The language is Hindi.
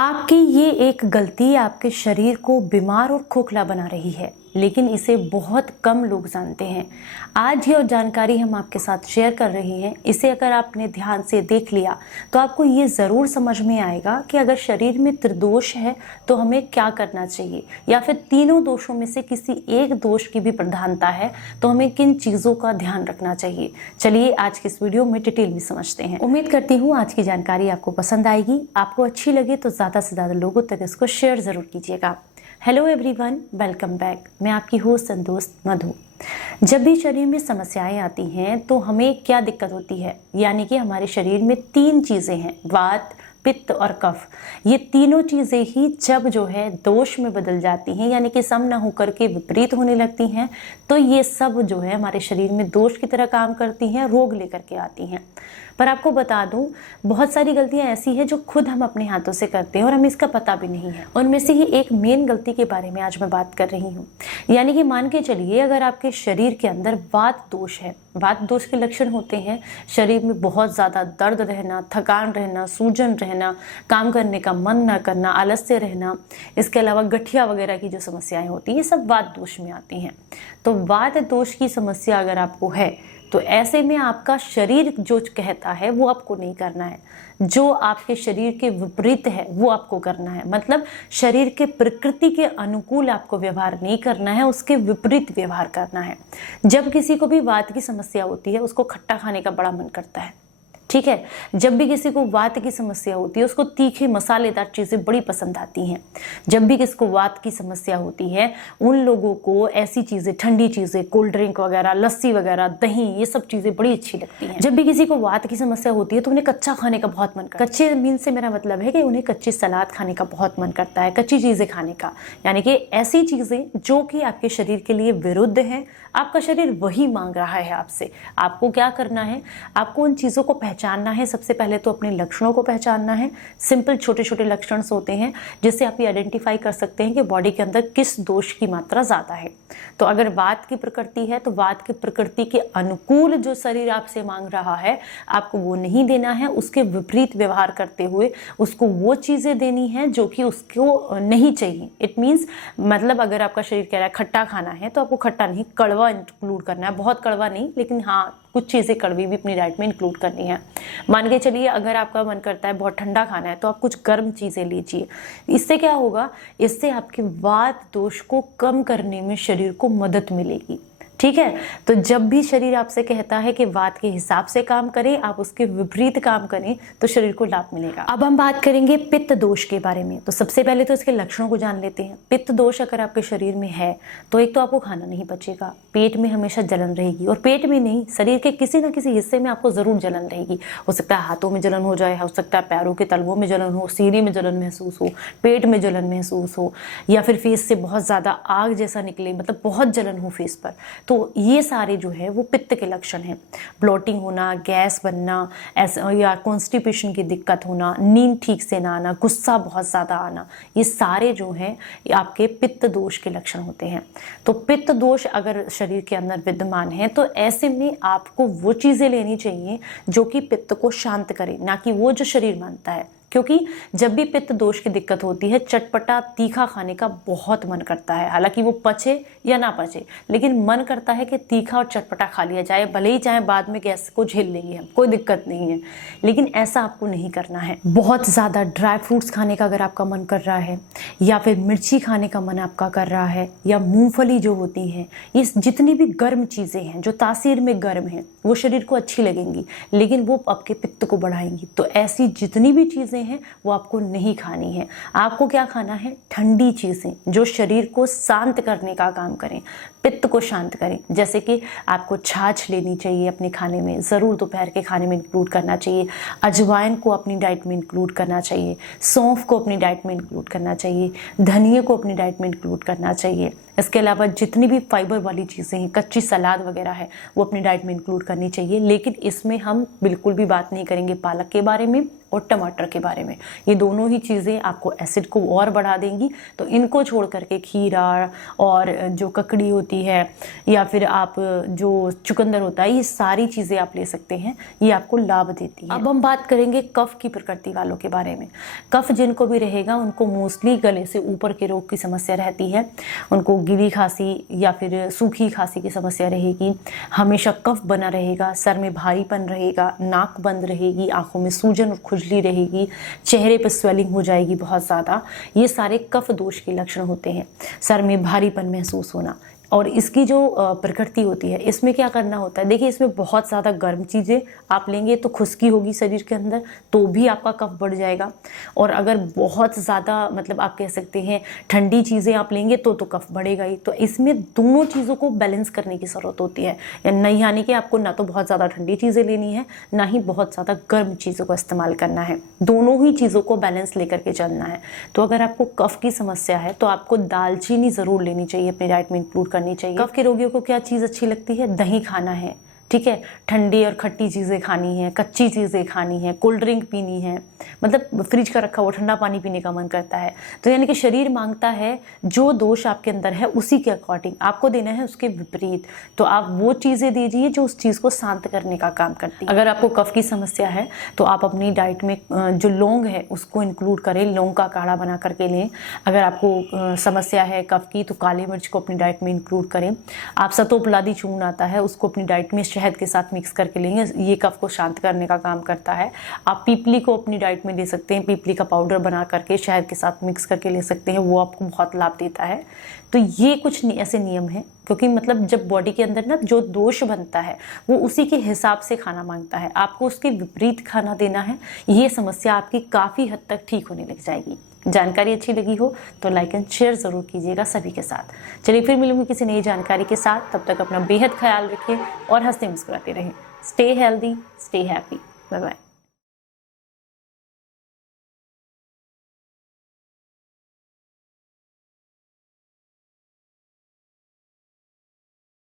आपकी ये एक गलती आपके शरीर को बीमार और खोखला बना रही है, लेकिन इसे बहुत कम लोग जानते हैं। आज ये जानकारी हम आपके साथ शेयर कर रहे हैं। इसे अगर आपने ध्यान से देख लिया तो आपको ये ज़रूर समझ में आएगा कि अगर शरीर में त्रिदोष है तो हमें क्या करना चाहिए, या फिर तीनों दोषों में से किसी एक दोष की भी प्रधानता है तो हमें किन चीज़ों का ध्यान रखना चाहिए। चलिए आज के इस वीडियो में डिटेल में समझते हैं। उम्मीद करती हूँ आज की जानकारी आपको पसंद आएगी। आपको अच्छी लगे तो ज़्यादा से ज़्यादा लोगों तक इसको शेयर ज़रूर कीजिएगा। Hello everyone, welcome back. मैं आपकी होस्ट एंड दोस्त मधु। जब भी शरीर में समस्याएं आती हैं तो हमें क्या दिक्कत होती है, यानी कि हमारे शरीर में तीन चीज़ें हैं, वात, पित्त और कफ। ये तीनों चीज़ें ही जब जो है दोष में बदल जाती हैं, यानी कि सम न होकर के विपरीत होने लगती हैं, तो ये सब जो है हमारे शरीर में दोष की तरह काम करती हैं, रोग लेकर के आती हैं। पर आपको बता दूं, बहुत सारी गलतियां ऐसी हैं जो खुद हम अपने हाथों से करते हैं और हमें इसका पता भी नहीं है। उनमें से ही एक मेन गलती के बारे में आज मैं बात कर रही हूँ। यानी कि मान के चलिए, अगर आपके शरीर के अंदर वात दोष है। वात दोष के लक्षण होते हैं शरीर में बहुत ज़्यादा दर्द रहना, थकान रहना, सूजन रहना, काम करने का मन न करना, आलस्य रहना, इसके अलावा गठिया वगैरह की जो समस्याएं होती हैं, ये सब वात दोष में आती हैं। तो वात दोष की समस्या अगर आपको है तो ऐसे में आपका शरीर जो कहता है वो आपको नहीं करना है। जो आपके शरीर के विपरीत है वो आपको करना है। मतलब शरीर के प्रकृति के अनुकूल आपको व्यवहार नहीं करना है, उसके विपरीत व्यवहार करना है। जब किसी को भी वात की समस्या होती है उसको खट्टा खाने का बड़ा मन करता है, ठीक है। जब भी किसी को वात की समस्या होती है उसको तीखे मसालेदार चीज़ें बड़ी पसंद आती हैं। जब भी किसी को वात की समस्या होती है उन लोगों को ऐसी चीज़ें, ठंडी चीज़ें, कोल्ड ड्रिंक वगैरह, लस्सी वगैरह, दही, ये सब चीज़ें बड़ी अच्छी लगती हैं। जब भी किसी को वात की समस्या होती है तो उन्हें कच्चा खाने का बहुत मन करता है। कच्चे मीन से मेरा मतलब है कि उन्हें कच्ची सलाद खाने का बहुत मन करता है, कच्ची चीज़ें खाने का, यानी कि ऐसी चीज़ें जो कि आपके शरीर के लिए विरुद्ध हैं। आपका शरीर वही मांग रहा है आपसे। आपको क्या करना है, आपको उन चीज़ों को पहचानना है। सबसे पहले तो अपने लक्षणों को पहचानना है। सिंपल छोटे छोटे लक्षण होते हैं जिससे आप ये आइडेंटिफाई कर सकते हैं कि बॉडी के अंदर किस दोष की मात्रा ज़्यादा है। तो अगर वात की प्रकृति है तो वात की प्रकृति के अनुकूल जो शरीर आपसे मांग रहा है आपको वो नहीं देना है। उसके विपरीत व्यवहार करते हुए उसको वो चीज़ें देनी है जो कि उसको नहीं चाहिए। इट मीन्स, मतलब अगर आपका शरीर कह रहा है खट्टा खाना है तो आपको खट्टा नहीं, कड़वा इंक्लूड करना है। बहुत कड़वा नहीं, लेकिन हाँ कुछ चीज़ें कड़वी भी अपनी डाइट में इंक्लूड करनी है। मान के चलिए अगर आपका मन करता है बहुत ठंडा खाना है तो आप कुछ गर्म चीज़ें लीजिए। इससे क्या होगा, इससे आपके वात दोष को कम करने में शरीर को मदद मिलेगी, ठीक है। तो जब भी शरीर आपसे कहता है कि वात के हिसाब से काम करें, आप उसके विपरीत काम करें तो शरीर को लाभ मिलेगा। अब हम बात करेंगे पित्त दोष के बारे में। तो सबसे पहले तो इसके लक्षणों को जान लेते हैं। पित्त दोष अगर आपके शरीर में है तो एक तो आपको खाना नहीं पचेगा, पेट में हमेशा जलन रहेगी, और पेट में नहीं, शरीर के किसी न किसी हिस्से में आपको जरूर जलन रहेगी। हो सकता है हाथों में जलन हो जाए, हो सकता है पैरों के तलवों में जलन हो, सीने में जलन महसूस हो, पेट में जलन महसूस हो, या फिर फेस से बहुत ज़्यादा आग जैसा निकले, मतलब बहुत जलन हो फेस पर। तो ये सारे जो है वो पित्त के लक्षण हैं। ब्लोटिंग होना, गैस बनना, ऐसा, या कॉन्स्टिपेशन की दिक्कत होना, नींद ठीक से ना आना, गुस्सा बहुत ज़्यादा आना, ये सारे जो हैं आपके पित्त दोष के लक्षण होते हैं। तो पित्त दोष अगर शरीर के अंदर विद्यमान है तो ऐसे में आपको वो चीज़ें लेनी चाहिए जो कि पित्त को शांत करे, ना कि वो जो शरीर मानता है। क्योंकि जब भी पित्त दोष की दिक्कत होती है चटपटा तीखा खाने का बहुत मन करता है। हालांकि वो पचे या ना पचे, लेकिन मन करता है कि तीखा और चटपटा खा लिया जाए, भले ही चाहे बाद में गैस को झेल लेंगे हम, कोई दिक्कत नहीं है। लेकिन ऐसा आपको नहीं करना है। बहुत ज़्यादा ड्राई फ्रूट्स खाने का अगर आपका मन कर रहा है, या फिर मिर्ची खाने का मन आपका कर रहा है, या मूंगफली जो होती है, ये जितनी भी गर्म चीज़ें हैं जो तासीर में गर्म हैं वो शरीर को अच्छी लगेंगी, लेकिन वो आपके पित्त को बढ़ाएंगी। तो ऐसी जितनी भी चीज़ें हैं वो आपको नहीं खानी है। आपको क्या खाना है, ठंडी चीज़ें जो शरीर को शांत करने का काम करें, पित्त को शांत करें। जैसे कि आपको छाछ लेनी चाहिए अपने खाने में, ज़रूर दोपहर के खाने में इंक्लूड करना चाहिए। अजवाइन को अपनी डाइट में इंक्लूड करना चाहिए, सौंफ को अपनी डाइट में इंक्लूड करना चाहिए, धनिया को अपनी डाइट में इंक्लूड करना चाहिए। इसके अलावा जितनी भी फाइबर वाली चीज़ें हैं, कच्ची सलाद वगैरह है, वो अपनी डाइट में इंक्लूड करनी चाहिए। लेकिन इसमें हम बिल्कुल भी बात नहीं करेंगे पालक के बारे में और टमाटर के बारे में। ये दोनों ही चीज़ें आपको एसिड को और बढ़ा देंगी। तो इनको छोड़ करके खीरा और जो ककड़ी होती होती है या फिर आप जो चुकंदर होता है, ये सारी चीज़ें आप ले सकते हैं, ये आपको लाभ देती है। अब हम बात करेंगे कफ की प्रकृति वालों के बारे में। कफ जिनको भी रहेगा उनको मोस्टली गले से ऊपर के रोग की समस्या रहती है, उनको गीली खांसी या फिर सूखी खांसी की समस्या रहेगी, हमेशा कफ बना रहेगा, सर में भारीपन रहेगा, नाक बंद रहेगी, आंखों में सूजन और खुजली रहेगी, चेहरे पर स्वेलिंग हो जाएगी बहुत ज़्यादा। ये सारे कफ दोष के लक्षण होते हैं। सर में भारीपन महसूस होना। और इसकी जो प्रकृति होती है, इसमें क्या करना होता है, देखिए इसमें बहुत ज़्यादा गर्म चीज़ें आप लेंगे तो खुश्की होगी शरीर के अंदर, तो भी आपका कफ बढ़ जाएगा। और अगर बहुत ज़्यादा मतलब आप कह सकते हैं ठंडी चीज़ें आप लेंगे तो कफ बढ़ेगा ही। तो इसमें दोनों चीज़ों को बैलेंस करने की ज़रूरत होती है। नहीं यानी कि आपको ना तो बहुत ज़्यादा ठंडी चीज़ें लेनी है, ना ही बहुत ज़्यादा गर्म चीज़ों का इस्तेमाल करना है। दोनों ही चीज़ों को बैलेंस लेकर के चलना है। तो अगर आपको कफ की समस्या है तो आपको दालचीनी ज़रूर लेनी चाहिए, अपनी डाइट में इंक्लूड करनी चाहिए। कफ के रोगियों को क्या चीज़ अच्छी लगती है, दही खाना है, ठीक है, ठंडी और खट्टी चीज़ें खानी है, कच्ची चीज़ें खानी है, कोल्ड ड्रिंक पीनी है, मतलब फ्रिज का रखा हुआ ठंडा पानी पीने का मन करता है। तो यानी कि शरीर मांगता है जो दोष आपके अंदर है उसी के अकॉर्डिंग आपको देना है, उसके विपरीत। तो आप वो चीज़ें दीजिए जो उस चीज़ को शांत करने का काम करती है। अगर आपको कफ की समस्या है तो आप अपनी डाइट में जो लौंग है उसको इंक्लूड करें, लौंग का काढ़ा बना करके लें। अगर आपको समस्या है कफ की तो काली मिर्च को अपनी डाइट में इंक्लूड करें। आप सतोपलादी चूर्ण आता है उसको अपनी डाइट में शहद के साथ मिक्स करके लेंगे, ये कफ को शांत करने का काम करता है। आप पीपली को अपनी डाइट में ले सकते हैं, पीपली का पाउडर बना करके शहद के साथ मिक्स करके ले सकते हैं, वो आपको बहुत लाभ देता है। तो ये कुछ ऐसे नियम हैं, क्योंकि मतलब जब बॉडी के अंदर ना जो दोष बनता है वो उसी के हिसाब से खाना मांगता है, आपको उसके विपरीत खाना देना है। ये समस्या आपकी काफ़ी हद तक ठीक होने लग जाएगी। जानकारी अच्छी लगी हो तो लाइक एंड शेयर ज़रूर कीजिएगा सभी के साथ। चलिए फिर मिलूंगी किसी नई जानकारी के साथ, तब तक अपना बेहद ख्याल रखें और हंसते मुस्कुराते रहें। Stay healthy, stay happy, bye bye.